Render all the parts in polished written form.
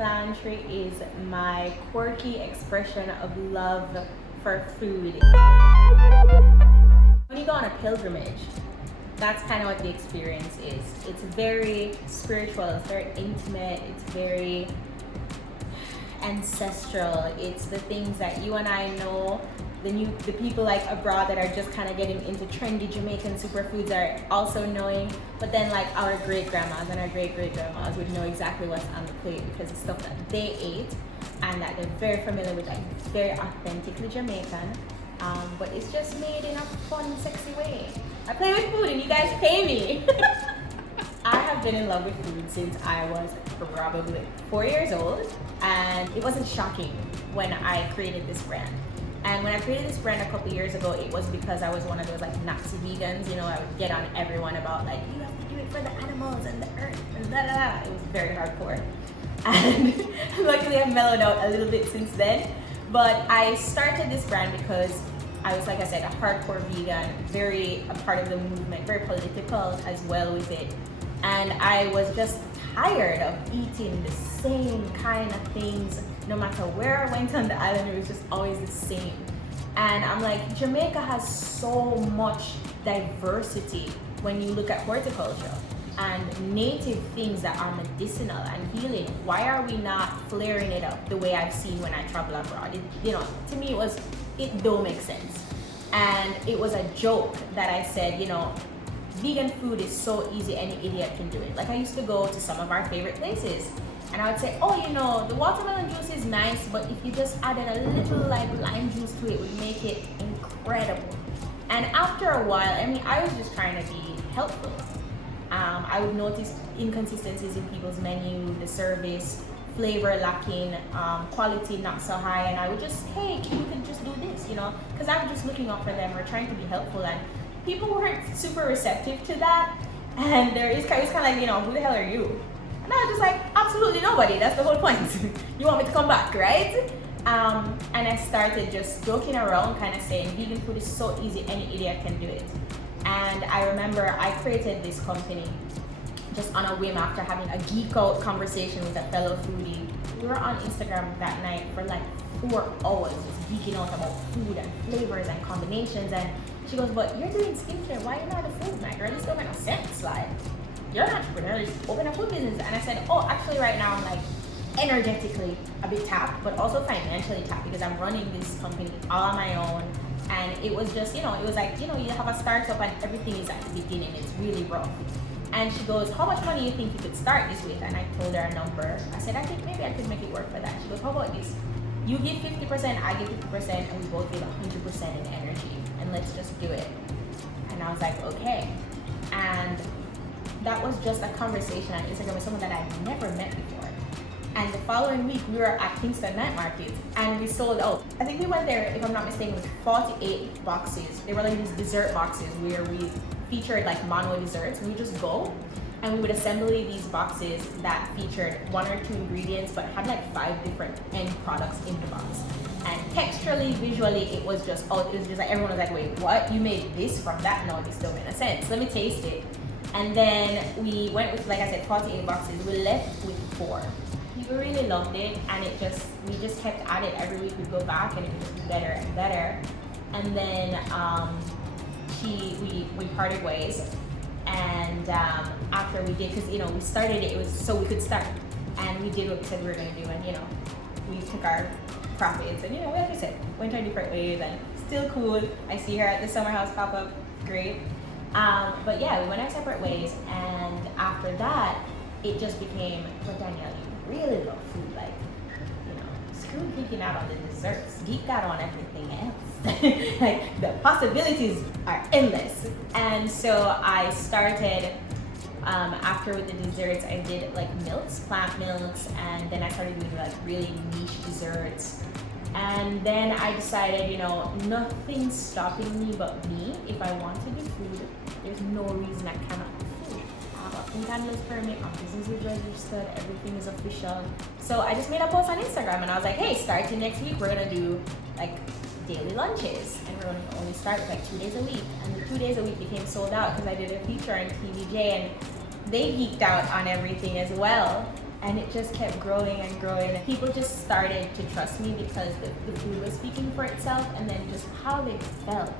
Plantry is my quirky expression of love for food. When you go on a pilgrimage, that's kind of what the experience is. It's very spiritual, it's very intimate, it's very ancestral. It's the things that you and I know, the people like abroad that are just kind of getting into trendy Jamaican superfoods are also knowing, but then like our great grandmas and our great grandmas would know exactly what's on the plate because it's stuff that they ate and that they're very familiar with, like very authentically Jamaican, but it's just made in a fun, sexy way. I play with food and you guys pay me. I have been in love with food since I was probably 4 years old, and it wasn't shocking when I created this brand. And when I created this brand a couple years ago, it was because I was one of those like Nazi vegans, you know, I would get on everyone about like, you have to do it for the animals and the earth and da da da. It was very hardcore. And luckily I've mellowed out a little bit since then. But I started this brand because I was, like I said, a hardcore vegan, very a part of the movement, very political as well with it. And I was just tired of eating the same kind of things. No matter where I went on the island, it was just always the same. And I'm like, Jamaica has so much diversity when you look at horticulture and native things that are medicinal and healing. Why are we not flaring it up the way I've seen when I travel abroad? To me, it don't make sense. And it was a joke that I said, vegan food is so easy, any idiot can do it. Like I used to go to some of our favorite places and I would say, the watermelon juice is nice, but if you just added a little like lime juice to it, it would make it incredible. And after a while, I was just trying to be helpful. I would notice inconsistencies in people's menu, the service, flavor lacking, quality not so high, and I would just, hey, you can just do this, because I'm just looking out for them or trying to be helpful, and people weren't super receptive to that, and it's kind of like, who the hell are you? And I was just like, absolutely nobody, that's the whole point. You want me to come back, right? And I started just joking around, kind of saying, vegan food is so easy, any idiot can do it. And I remember I created this company just on a whim after having a geek out conversation with a fellow foodie. We were on Instagram that night for like 4 hours just geeking out about food and flavors and combinations, and she goes, but you're doing skincare, why are you not a food maker? This don't make no sense. Like, you're an entrepreneur, just open a food business. And I said, actually right now I'm like energetically a bit tapped, but also financially tapped because I'm running this company all on my own. And it was just, it was like, you have a startup and everything is at the beginning, it's really rough. And she goes, how much money do you think you could start this with? And I told her a number. I said, I think maybe I could make it work for that. She goes, how about this? You give 50%, I give 50%, and we both give 100% in energy. And let's just do it. And I was like, okay. And that was just a conversation on Instagram with someone that I'd never met before. And the following week, we were at Kingston Night Market, and we sold out. I think we went there, if I'm not mistaken, with 48 boxes. They were like these dessert boxes where we featured like mono desserts. We would just go and we would assemble these boxes that featured 1 or 2 ingredients but had like 5 different end products in the box. And texturally, visually, it was just like everyone was like, wait, what? You made this from that? No, this don't make sense. Let me taste it. And then we went with, like I said, 48 boxes. We left with 4. People really loved it, and we just kept at it. Every week we'd go back and it would just be better and better. And then we parted ways, and after we did, because we started it was so we could start, and we did what we said we were going to do, and we took our profits, and like I said, went our different ways, and still cool. I see her at the summer house pop up, great. But yeah, we went our separate ways, and after that it just became, but Danielle, you really love food, like screw geeking out on the desserts, geek out on everything else. Like the possibilities are endless. And so I started, after with the desserts, I did like milks, plant milks, and then I started doing like really niche desserts. And then I decided, nothing's stopping me but me. If I want to do food, there's no reason I cannot do food. I have a candles permit, my business is registered, everything is official. So I just made a post on Instagram and I was like, hey, starting next week, we're gonna do like daily lunches. And we're gonna only start with like 2 days a week. And the 2 days a week became sold out because I did a feature on TVJ and they geeked out on everything as well. And it just kept growing and growing. People just started to trust me because the food was speaking for itself, and then just how they felt.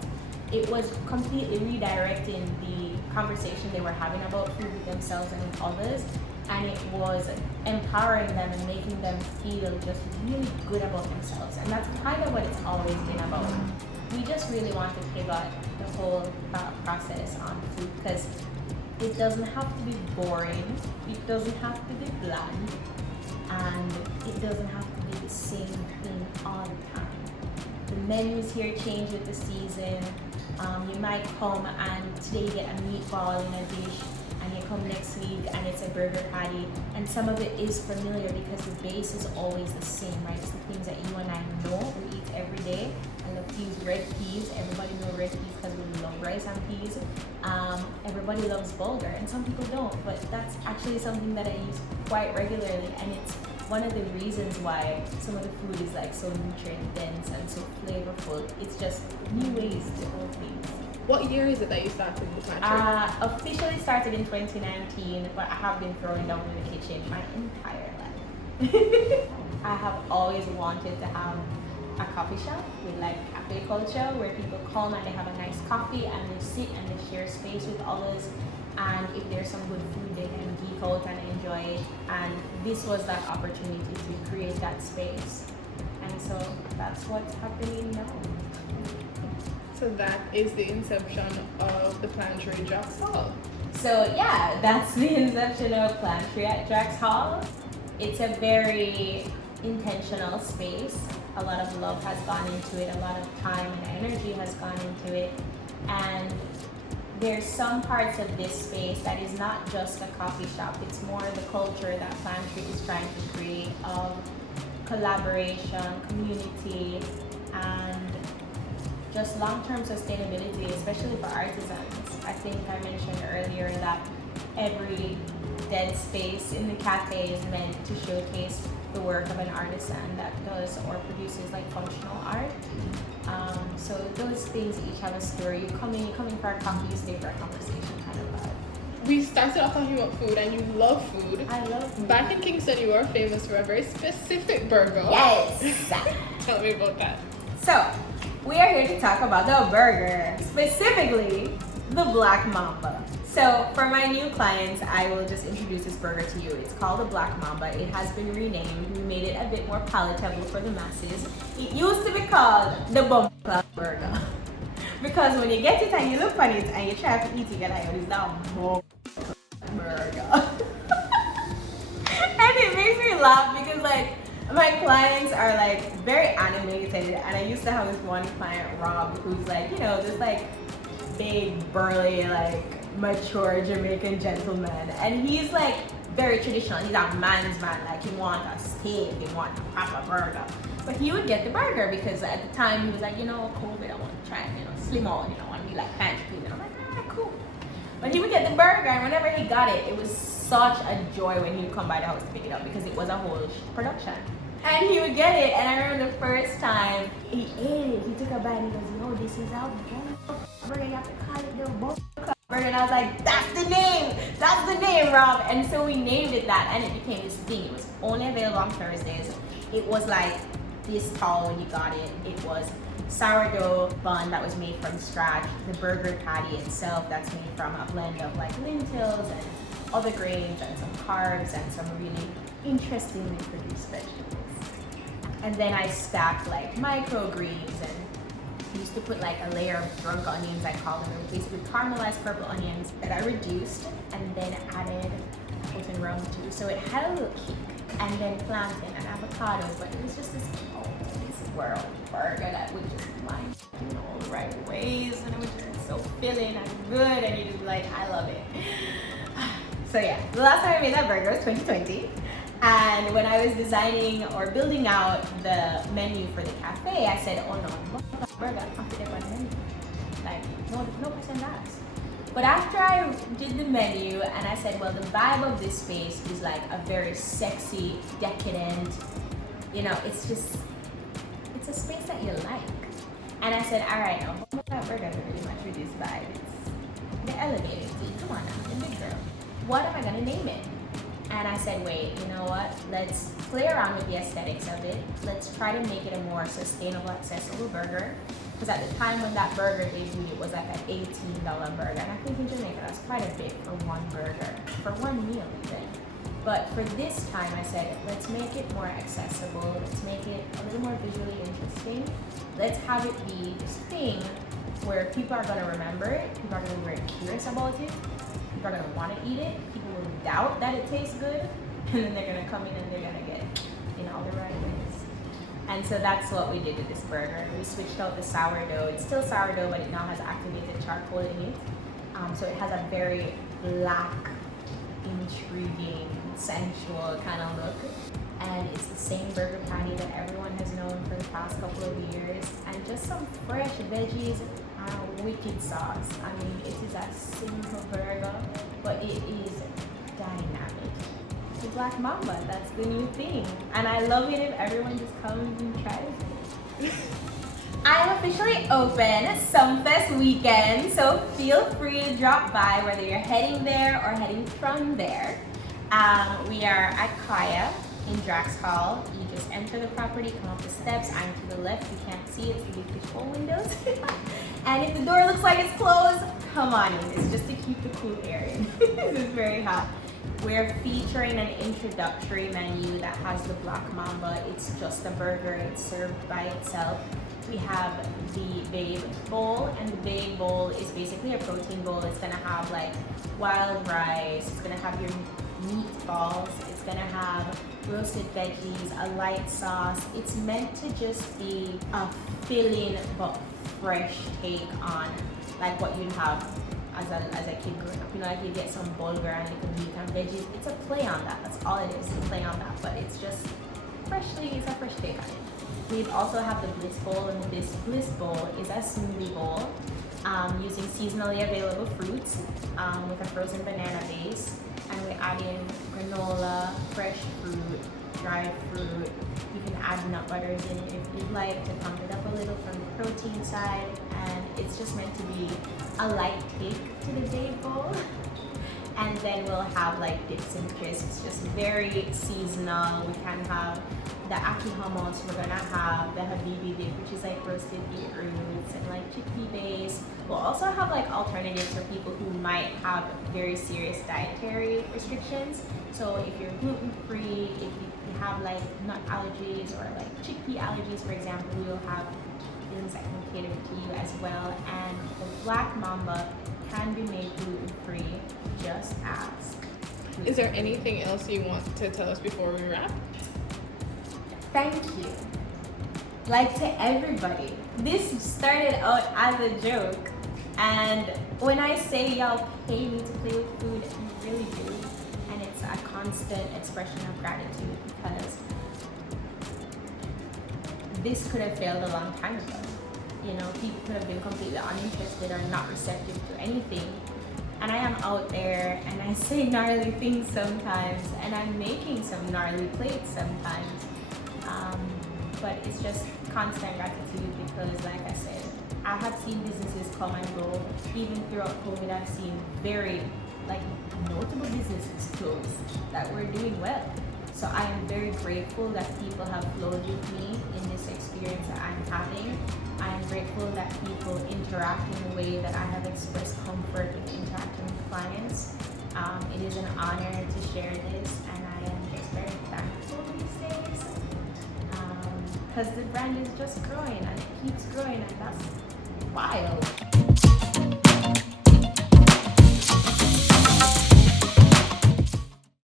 It was completely redirecting the conversation they were having about food with themselves and with others. And it was empowering them and making them feel just really good about themselves. And that's kind of what it's always been about. We just really want to pivot the whole process on food, because it doesn't have to be boring, it doesn't have to be bland, and it doesn't have to be the same thing all the time. The menus here change with the season. You might come and today you get a meatball in a dish, and you come next week and it's a burger patty, and some of it is familiar because the base is always the same, right? It's the things that you and I know we eat every day. I love peas, red peas. Everybody knows red peas because we love rice and peas. Everybody loves bulgur, and some people don't, but that's actually something that I use quite regularly, and it's one of the reasons why some of the food is like so nutrient dense and so flavorful. It's just new ways to do things. What year is it that you started the Plantry? Officially started in 2019, but I have been throwing down in the kitchen my entire life. I have always wanted to have a coffee shop with like cafe culture where people come and they have a nice coffee and they sit and they share space with others, and if there's some good food they can geek out and enjoy it, and this was that opportunity to create that space, and so that's what's happening now. So that is the inception of the Plantry at Jack's Hall. So yeah, that's the inception of Plantry at Jack's Hall. It's a very intentional space. A lot of love has gone into it, a lot of time and energy has gone into it, and there's some parts of this space that is not just a coffee shop, it's more the culture that Plantry is trying to create of collaboration, community, and just long-term sustainability, especially for artisans. I think I mentioned earlier that every dead space in the cafe is meant to showcase the work of an artisan that does or produces like functional art. So those things each have a story. You come in for a coffee, you stay for a conversation kind of vibe. We started off talking about food, and you love food. I love food. Back in Kingston, you are famous for a very specific burger. Yes! Tell me about that. So, we are here to talk about the burger, specifically the Black Mamba. So, for my new clients, I will just introduce this burger to you. It's called the Black Mamba. It has been renamed. We made it a bit more palatable for the masses. It used to be called the Bump Club Burger. Because when you get it and you look on it and you try to eat it, you're like, oh, it's not Bump Club Burger. And it makes me laugh because like, my clients are like very animated, and I used to have this one client, Rob, who's like, you know, this like big, burly, like mature Jamaican gentleman, and he's like very traditional. He's a man's man, like he want a steak, he want a proper burger. But he would get the burger because at the time he was like, you know, COVID, I want to try and, you know, slim on, you know, I want to be like Plantry. And I'm like, ah, cool. But he would get the burger, and whenever he got it, it was such a joy when he would come by the house to pick it up because it was a whole production. And he would get it, and I remember the first time he ate it, he took a bite and he goes, yo, this is our burger, you have to call it the burger. And I was like, that's the name, Rob. And so we named it that, and it became this thing. It was only available on Thursdays. It was like this tall when you got it. It was sourdough bun that was made from scratch, the burger patty itself that's made from a blend of like lentils and other grains and some carbs and some really interestingly produced vegetables. And then I stacked like microgreens, and used to put like a layer of drunk onions, I call them. They were basically caramelized purple onions that I reduced and then added oat rum to. So it had a little kick. And then plantain and avocado, but it was just this world burger that would just mind in all the right ways, and it was just so filling and good, and you just like, I love it. So yeah, the last time I made that burger was 2020. And when I was designing or building out the menu for the cafe, I said, oh no, burger, I'm putting it on the menu. Like, no person asked. But after I did the menu and I said, well, the vibe of this space is like a very sexy, decadent, you know, it's a space that you like. And I said, all right, now, that burger doesn't really match with this vibe. It's the elevated thing. Come on now, the big girl. What am I gonna name it? And I said, wait, you know what? Let's play around with the aesthetics of it. Let's try to make it a more sustainable, accessible burger. Because at the time when that burger debuted, it was like an $18 burger. And I think in Jamaica, that's quite a bit for one burger, for one meal even. But for this time, I said, let's make it more accessible. Let's make it a little more visually interesting. Let's have it be this thing where people are going to remember it. People are going to be very curious about it. People are going to want to eat it. People will doubt that it tastes good. And then they're going to come in and they're going to get it in all the right ways. And so that's what we did with this burger. We switched out the sourdough. It's still sourdough, but it now has activated charcoal in it. So it has a very black, intriguing, sensual kind of look. And it's the same burger patty that everyone has known for the past couple of years. And just some fresh veggies and a wicked sauce. I mean, it is a simple burger, but it is dynamic. The Black Mamba, that's the new thing. And I love it if everyone just comes and tries it. I'm officially open Sumfest weekend, so feel free to drop by whether you're heading there or heading from there. We are at Kaya in Drax Hall. You just enter the property, come up the steps. I'm to the left. You can't see it through the fishbowl windows. And if the door looks like it's closed, come on in. It's just to keep the cool air in. It's very hot. We're featuring an introductory menu that has the Black Mamba. It's just a burger. It's served by itself. We have the Babe Bowl, and the Babe Bowl is basically a protein bowl. It's gonna have like wild rice. It's gonna have your meatballs. It's gonna have roasted veggies, a light sauce. It's meant to just be a filling but fresh take on like what you'd have as a kid growing up. You know, like you get some bulgur and little meat and veggies. It's a play on that. That's all it is, a play on that. But it's just it's a fresh take on it. We also have the Bliss Bowl, and this Bliss Bowl is a smoothie bowl using seasonally available fruits with a frozen banana base. And we add in granola, fresh fruit, dried fruit. You can add nut butters in it if you'd like to pump it up a little from the protein side. And it's just meant to be a light take to the day bowl. And then we'll have like dips and crisps, just very seasonal. We can have the aki hummus. We're gonna have the habibi dip, which is like roasted beetroots and like chickpea base. We'll also have like alternatives for people who might have very serious dietary restrictions. So if you're gluten free, if you have like nut allergies or like chickpea allergies, for example, we'll have things that can cater to you as well. And the Black Mamba can be made gluten free. Just ask. Is there anything else you want to tell us before we wrap? Thank you. Like to everybody. This started out as a joke. And when I say y'all pay me to play with food, you really do. And it's a constant expression of gratitude because this could have failed a long time ago. You know, people could have been completely uninterested or not receptive to anything. And I am out there and I say gnarly things sometimes, and I'm making some gnarly plates sometimes. But it's just constant gratitude because, like I said, I have seen businesses come and go. Even throughout COVID, I've seen very notable businesses close that were doing well. So I am very grateful that people have flowed with me in this experience that I'm having. I am grateful that people interact in the way that I have expressed comfort with interacting with clients. It is an honor to share this, and I am just very thankful these days because the brand is just growing and it keeps growing, and that's wild.